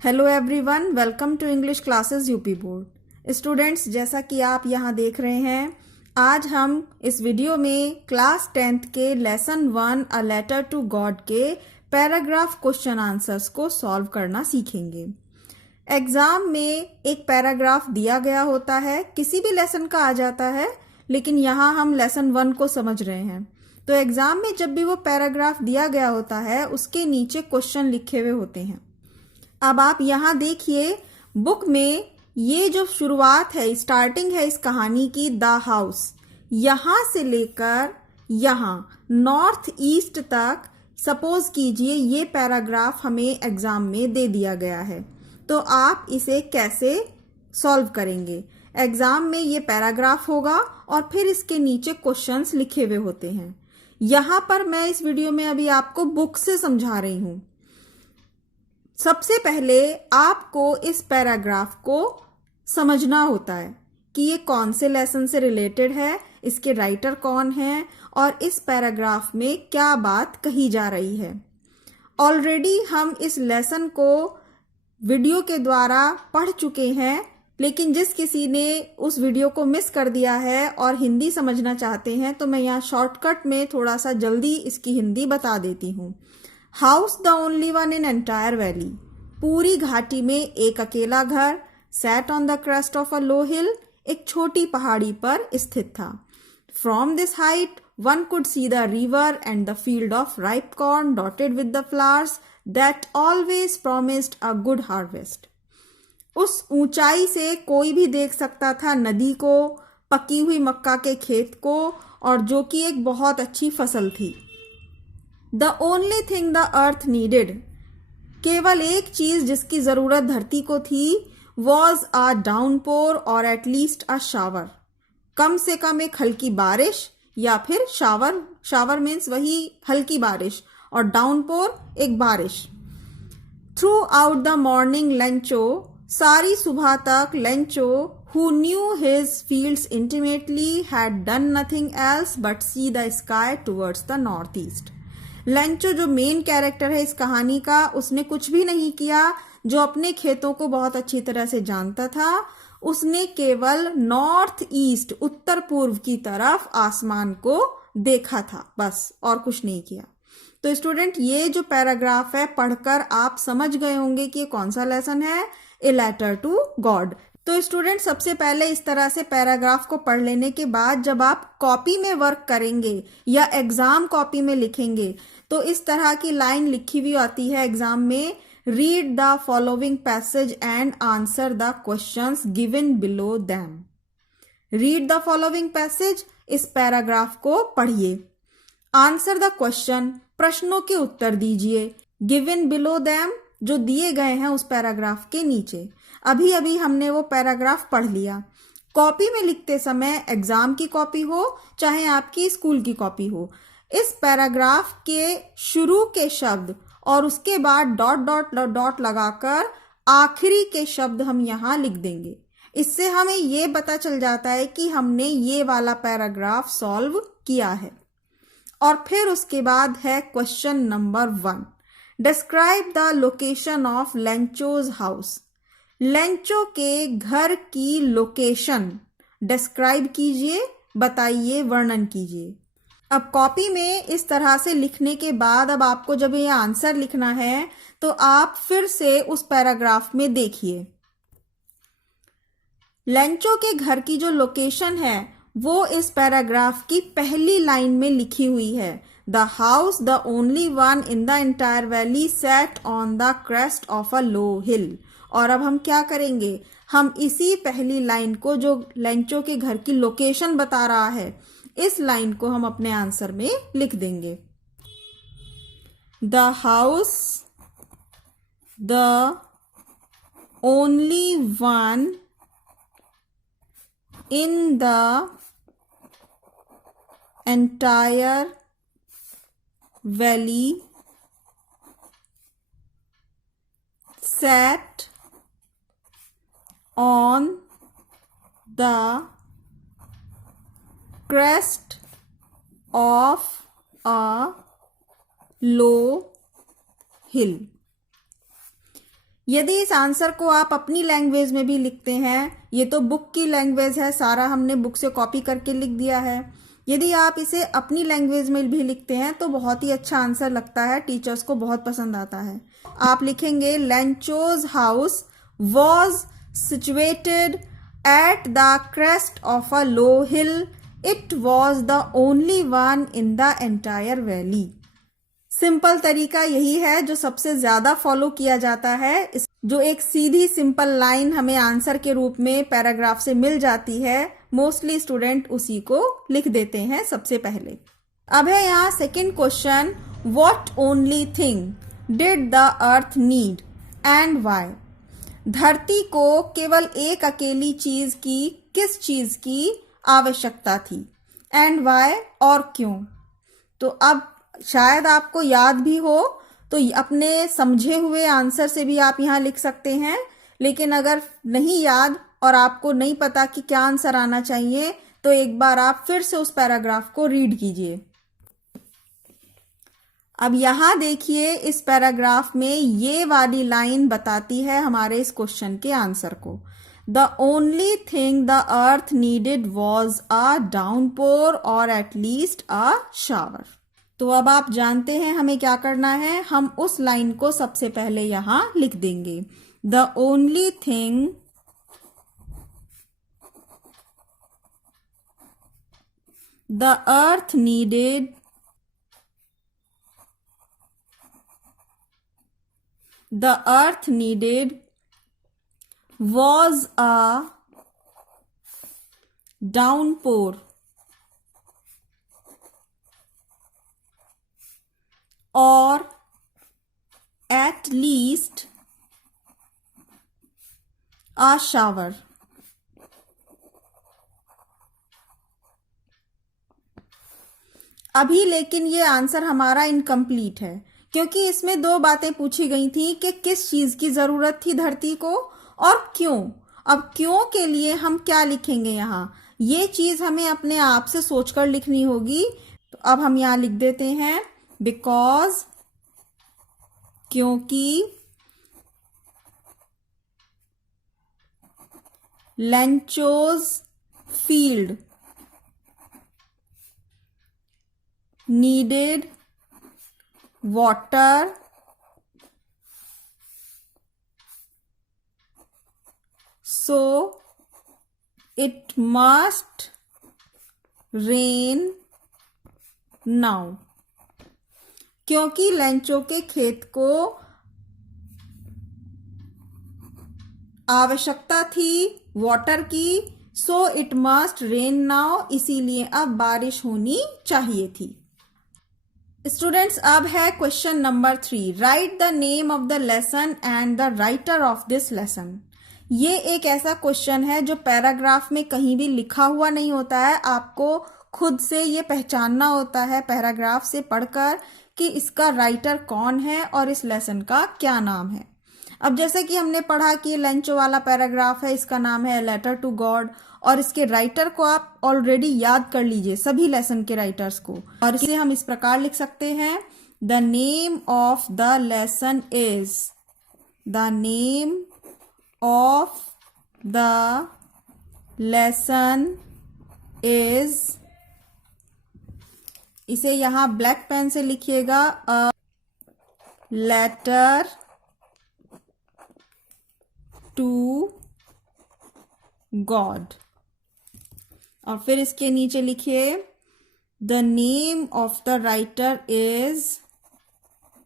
Hello everyone, welcome to English classes UP board. Students, जैसा कि आप यहाँ देख रहे हैं, आज हम इस वीडियो में क्लास 10th के lesson 1 a letter to God के पैराग्राफ क्वेश्चन आंसर्स को सॉल्व करना सीखेंगे। एग्जाम में एक पैराग्राफ दिया गया होता है, किसी भी लेसन का आ जाता है, लेकिन यहाँ हम लेसन 1 को समझ रहे हैं। तो एग्जाम में जब भी वो पैराग्राफ दिया गया होता है, उसके नीचे क्वेश्चन लिखे हुए होते हैं। अब आप यहाँ देखिए, बुक में ये जो शुरुआत है, स्टार्टिंग है इस कहानी की, द हाउस, यहाँ से लेकर यहाँ नॉर्थ ईस्ट तक सपोज कीजिए ये पैराग्राफ हमें एग्जाम में दे दिया गया है। तो आप इसे कैसे सॉल्व करेंगे? एग्जाम में ये पैराग्राफ होगा और फिर इसके नीचे क्वेश्चंस लिखे हुए होते हैं। यहाँ पर मैं इस वीडियो में अभी आपको बुक से समझा रही हूँ। सबसे पहले आपको इस पैराग्राफ को समझना होता है कि ये कौन से लेसन से रिलेटेड है, इसके राइटर कौन है और इस पैराग्राफ में क्या बात कही जा रही है। ऑलरेडी हम इस लेसन को वीडियो के द्वारा पढ़ चुके हैं, लेकिन जिस किसी ने उस वीडियो को मिस कर दिया है और हिंदी समझना चाहते हैं, तो मैं यहाँ शॉर्टकट में थोड़ा सा जल्दी इसकी हिंदी बता देती हूँ। House the only one in entire valley, पूरी घाटी में एक अकेला घर, sat on the crest of a low hill, एक छोटी पहाड़ी पर स्थित था। From this height one could see the river and the field of ripe corn dotted with the flowers that always promised a good harvest. उस ऊंचाई से कोई भी देख सकता था नदी को, पकी हुई मक्का के खेत को, और जो कि एक बहुत अच्छी फसल थी। The only thing the earth needed, केवल एक चीज जिसकी जरूरत धरती को थी, was a downpour or at least a shower, कम से कम एक हल्की बारिश या फिर शावर मीन्स वही हल्की बारिश, और डाउनपोर एक बारिश। Through out the morning Lencho, सारी सुबह तक Lencho, who knew his fields intimately, had done nothing else but see the sky towards the northeast। Lencho जो मेन कैरेक्टर है इस कहानी का, उसने कुछ भी नहीं किया, जो अपने खेतों को बहुत अच्छी तरह से जानता था। उसने केवल नॉर्थ ईस्ट, उत्तर पूर्व की तरफ आसमान को देखा था, बस, और कुछ नहीं किया। तो स्टूडेंट, ये जो पैराग्राफ है पढ़कर आप समझ गए होंगे कि ये कौन सा लेसन है, ए लेटर टू गॉड। तो स्टूडेंट, सबसे पहले इस तरह से पैराग्राफ को पढ़ लेने के बाद जब आप कॉपी में वर्क करेंगे या एग्जाम कॉपी में लिखेंगे, तो इस तरह की लाइन लिखी हुई आती है एग्जाम में, read the following passage and answer the questions given below them. Read the following passage, इस पैराग्राफ को पढ़िए। आंसर द क्वेश्चन, प्रश्नों के उत्तर दीजिए। गिवन बिलो दैम, जो दिए गए हैं उस पैराग्राफ के नीचे। अभी अभी हमने वो पैराग्राफ पढ़ लिया। कॉपी में लिखते समय, एग्जाम की कॉपी हो चाहे आपकी स्कूल की कॉपी हो, इस पैराग्राफ के शुरू के शब्द और उसके बाद डॉट डॉट डॉट लगाकर आखिरी के शब्द हम यहाँ लिख देंगे। इससे हमें ये पता चल जाता है कि हमने ये वाला पैराग्राफ सॉल्व किया है। और फिर उसके बाद है question number 1, describe the location of Lencho's house. Lencho के घर की लोकेशन डिस्क्राइब कीजिए, बताइए, वर्णन कीजिए। अब कॉपी में इस तरह से लिखने के बाद अब आपको जब ये आंसर लिखना है, तो आप फिर से उस पैराग्राफ में देखिए। लेंचो के घर की जो लोकेशन है वो इस पैराग्राफ की पहली लाइन में लिखी हुई है। The house the only one in the entire valley sat on the crest of a low hill. और अब हम क्या करेंगे, हम इसी पहली लाइन को, जो लेंचो के घर की लोकेशन बता रहा है, इस लाइन को हम अपने आंसर में लिख देंगे। The house the only one in the entire valley sat on the crest of a low hill। यदि इस आंसर को आप अपनी लैंग्वेज में भी लिखते हैं, ये तो बुक की लैंग्वेज है, सारा हमने बुक से कॉपी करके लिख दिया है। यदि आप इसे अपनी लैंग्वेज में भी लिखते हैं तो बहुत ही अच्छा आंसर लगता है, टीचर्स को बहुत पसंद आता है। आप लिखेंगे Lencho's house was situated at the crest of a low hill, it was the only one in the entire valley. Simple तरीका यही है जो सबसे ज्यादा फॉलो किया जाता है। जो एक सीधी सिंपल लाइन हमें आंसर के रूप में पैराग्राफ से मिल जाती है, मोस्टली स्टूडेंट उसी को लिख देते हैं सबसे पहले। अब है यहाँ second question, what only thing did the earth need and why. धरती को केवल एक अकेली चीज की, किस चीज की आवश्यकता थी, एंड व्हाई और क्यों। तो अब शायद आपको याद भी हो तो अपने समझे हुए आंसर से भी आप यहाँ लिख सकते हैं, लेकिन अगर नहीं याद और आपको नहीं पता कि क्या आंसर आना चाहिए तो एक बार आप फिर से उस पैराग्राफ को रीड कीजिए। अब यहाँ देखिए, इस पैराग्राफ में ये वाली लाइन बताती है हमारे इस क्वेश्चन के आंसर को। The only thing the earth needed was a downpour और एट लीस्ट अ शावर। तो अब आप जानते हैं हमें क्या करना है, हम उस लाइन को सबसे पहले यहां लिख देंगे। The only thing the earth needed was a downpour or at least a shower. अभी लेकिन ये आंसर हमारा इनकम्प्लीट है, क्योंकि इसमें दो बातें पूछी गई थी कि किस चीज की जरूरत थी धरती को और क्यों। अब क्यों के लिए हम क्या लिखेंगे यहाँ, ये चीज हमें अपने आप से सोचकर लिखनी होगी। तो अब हम यहाँ लिख देते हैं बिकॉज, क्योंकि Lencho's field needed water so it must rain now। क्योंकि लेंचो के खेत को आवश्यकता थी वाटर की, so it must rain now, इसीलिए अब बारिश होनी चाहिए थी। स्टूडेंट्स, अब है question number 3, right the name of the lesson and the writer of this lesson. ये एक ऐसा क्वेश्चन है जो पैराग्राफ में कहीं भी लिखा हुआ नहीं होता है, आपको खुद से ये पहचानना होता है पैराग्राफ से पढ़कर कि इसका राइटर कौन है और इस लेसन का क्या नाम है। अब जैसे कि हमने पढ़ा कि लेंचो वाला पैराग्राफ है, इसका नाम है लेटर टू गॉड, और इसके राइटर को आप ऑलरेडी याद कर लीजिए, सभी लेसन के राइटर्स को। और इसे हम इस प्रकार लिख सकते हैं, the name of the lesson is, the name of the lesson is, इसे यहां ब्लैक पेन से लिखिएगा, अ लेटर टू गॉड। और फिर इसके नीचे लिखिए, the name of the writer is,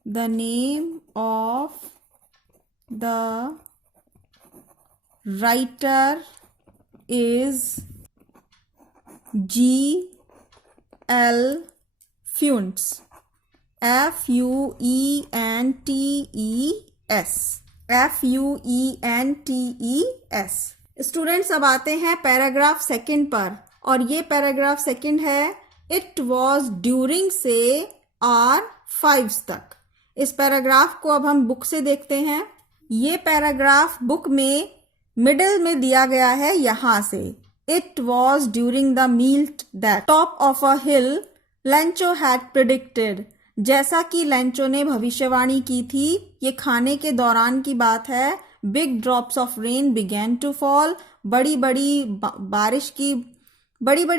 the name of the writer is G.L. Fuentes, Fuentes। Students, अब आते हैं पैराग्राफ सेकंड पर, और ये पैराग्राफ सेकंड है, इट वॉज ड्यूरिंग से R5 तक। इस पैराग्राफ को अब हम बुक से देखते हैं। ये पैराग्राफ बुक में मिडिल में दिया गया है यहां से, it was during the meal that top of a hill Lencho had predicted जैसा कि लेंचो ने भविष्यवाणी की थी, ये खाने के दौरान की बात है। Big drops of rain began to fall, बड़ी बड़ी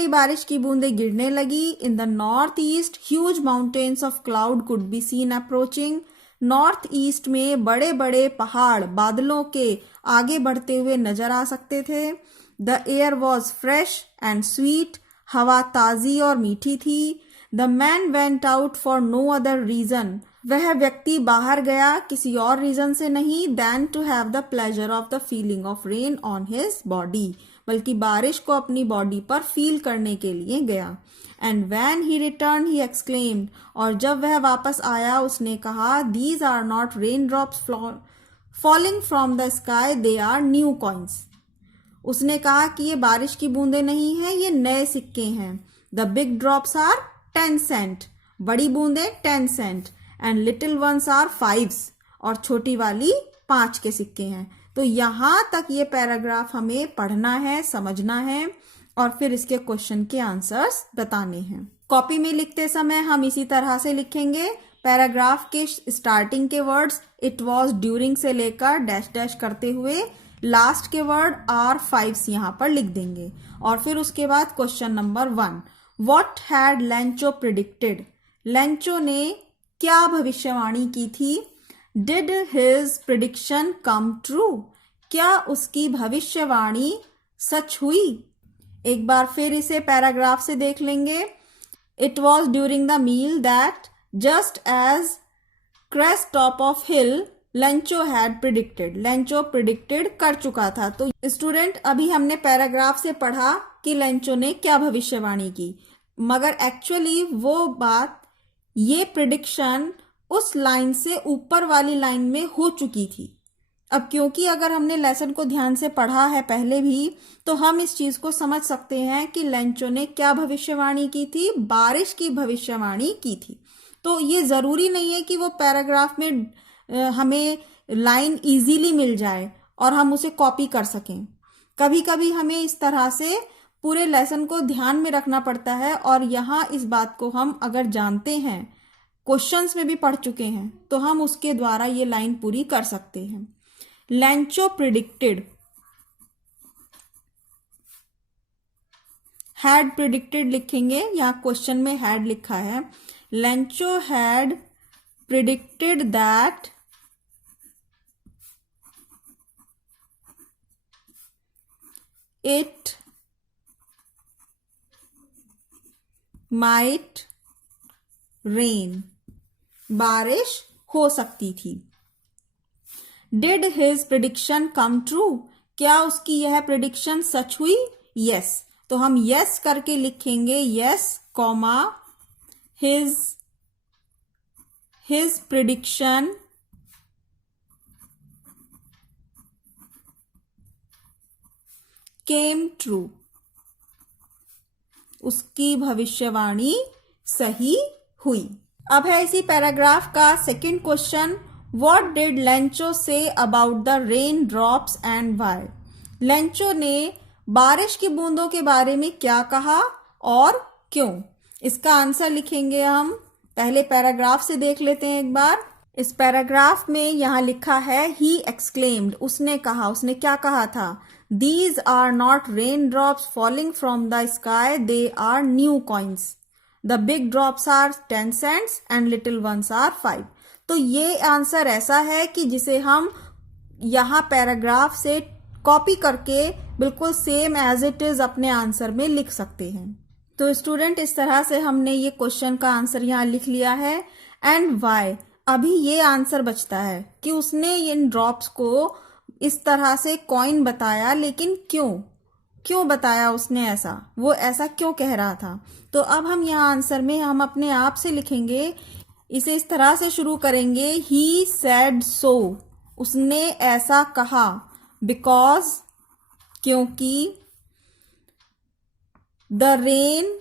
बारिश की बूंदें गिरने लगी। In the north east huge mountains of cloud could be seen approaching, north east में बड़े बड़े पहाड़ बादलों के आगे बढ़ते हुए नजर आ सकते थे। The air was fresh and sweet, हवा ताजी और मीठी थी। The man went out for no other reason, वह व्यक्ति बाहर गया किसी और रीजन से नहीं, then to have the pleasure of the feeling of rain on his body, बल्कि बारिश को अपनी बॉडी पर फील करने के लिए गया। And when he return he exclaimed, और जब वह वापस आया उसने कहा, these are not rain drops falling from the sky, they are new coins. उसने कहा कि ये बारिश की बूंदें नहीं हैं, ये नए सिक्के हैं। The big drops are 10 cent, बड़ी बूंदें 10 cent, and little ones are 5, और छोटी वाली 5 के सिक्के हैं। तो यहां तक ये पैराग्राफ हमें पढ़ना है, समझना है, और फिर इसके क्वेश्चन के आंसर्स बताने हैं। कॉपी में लिखते समय हम इसी तरह से लिखेंगे। पैराग्राफ के स्टार्टिंग के वर्ड्स इट वॉज ड्यूरिंग से लेकर डैश डैश करते हुए लास्ट के वर्ड आर 5 यहां पर लिख देंगे। और फिर उसके बाद question number 1, what had Lencho predicted, Lencho ने क्या भविष्यवाणी की थी। Did his prediction come true, क्या उसकी भविष्यवाणी सच हुई। एक बार फिर इसे पैराग्राफ से देख लेंगे। It was during the meal that just as crest top of hill Lencho had predicted, Lencho predicted कर चुका था। तो स्टूडेंट अभी हमने पैराग्राफ से पढ़ा कि लेंचो ने क्या भविष्यवाणी की, मगर एक्चुअली वो बात, ये प्रिडिक्शन उस लाइन से ऊपर वाली लाइन में हो चुकी थी। अब क्योंकि अगर हमने लेसन को ध्यान से पढ़ा है पहले भी, तो हम इस चीज को समझ सकते हैं कि लेंचो ने क्या भविष्यवाणी की थी, बारिश की भविष्यवाणी की थी। तो ये जरूरी नहीं है कि वो पैराग्राफ में हमें लाइन इजीली मिल जाए और हम उसे कॉपी कर सकें। कभी कभी हमें इस तरह से पूरे लेसन को ध्यान में रखना पड़ता है, और यहाँ इस बात को हम अगर जानते हैं, क्वेश्चंस में भी पढ़ चुके हैं, तो हम उसके द्वारा ये लाइन पूरी कर सकते हैं। लेंचो प्रिडिक्टेड, हैड प्रिडिक्टेड लिखेंगे, यहाँ क्वेश्चन में हैड लिखा है। Lencho had predicted that it might rain, बारिश हो सकती थी। Did his prediction come true, क्या उसकी यह प्रिडिक्शन सच हुई। yes, तो हम yes करके लिखेंगे, yes, comma his prediction came true, उसकी भविष्यवाणी सही हुई। अब है इसी पैराग्राफ का second question, what did Lencho say about the rain drops and why, Lencho ने बारिश की बूंदों के बारे में क्या कहा और क्यों। इसका आंसर लिखेंगे हम, पहले पैराग्राफ से देख लेते हैं एक बार। इस पैराग्राफ में यहां लिखा है ही एक्सक्लेम्ड, उसने कहा, उसने क्या कहा था। These are not raindrops falling from the sky, they are new coins. The big drops are 10 cents and little ones are 5. तो ये आंसर ऐसा है कि जिसे हम यहाँ पैराग्राफ से कॉपी करके बिल्कुल सेम एज इट इज अपने आंसर में लिख सकते हैं। तो स्टूडेंट इस तरह से हमने ये क्वेश्चन का आंसर यहाँ लिख लिया है। एंड वाई, अभी ये आंसर बचता है कि उसने इन ड्रॉप्स को इस तरह से कॉइन बताया, लेकिन क्यों बताया उसने ऐसा, वो ऐसा क्यों कह रहा था। तो अब हम यहाँ आंसर में हम अपने आप से लिखेंगे, इसे इस तरह से शुरू करेंगे, ही सेड सो, उसने ऐसा कहा, बिकॉज, क्योंकि, the rain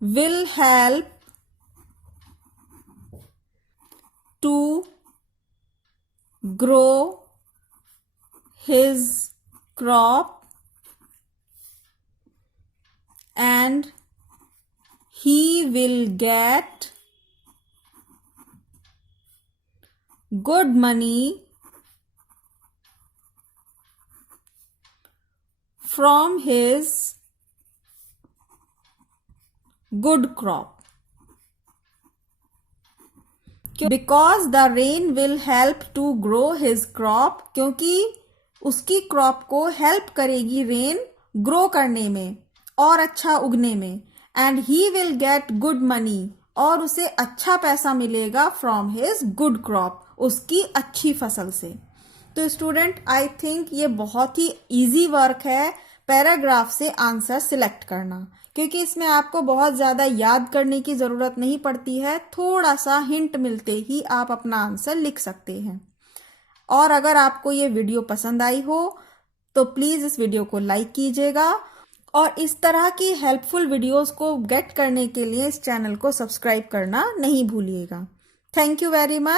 will help to grow his crop and he will get good money from his good crop. Because the rain will help to grow his crop, क्योंकि उसकी crop को help करेगी rain grow करने में और अच्छा उगने में. And he will get good money, और उसे अच्छा पैसा मिलेगा फ्रॉम हिज गुड क्रॉप, उसकी अच्छी फसल से. तो स्टूडेंट, आई थिंक ये बहुत ही इजी वर्क है पैराग्राफ से आंसर सिलेक्ट करना, क्योंकि इसमें आपको बहुत ज़्यादा याद करने की ज़रूरत नहीं पड़ती है. थोड़ा सा हिंट मिलते ही आप अपना आंसर लिख सकते हैं. और अगर आपको ये वीडियो पसंद आई हो तो प्लीज़ इस वीडियो को लाइक कीजिएगा, और इस तरह की हेल्पफुल वीडियोस को गेट करने के लिए इस चैनल को सब्सक्राइब करना नहीं भूलिएगा. Thank you very much.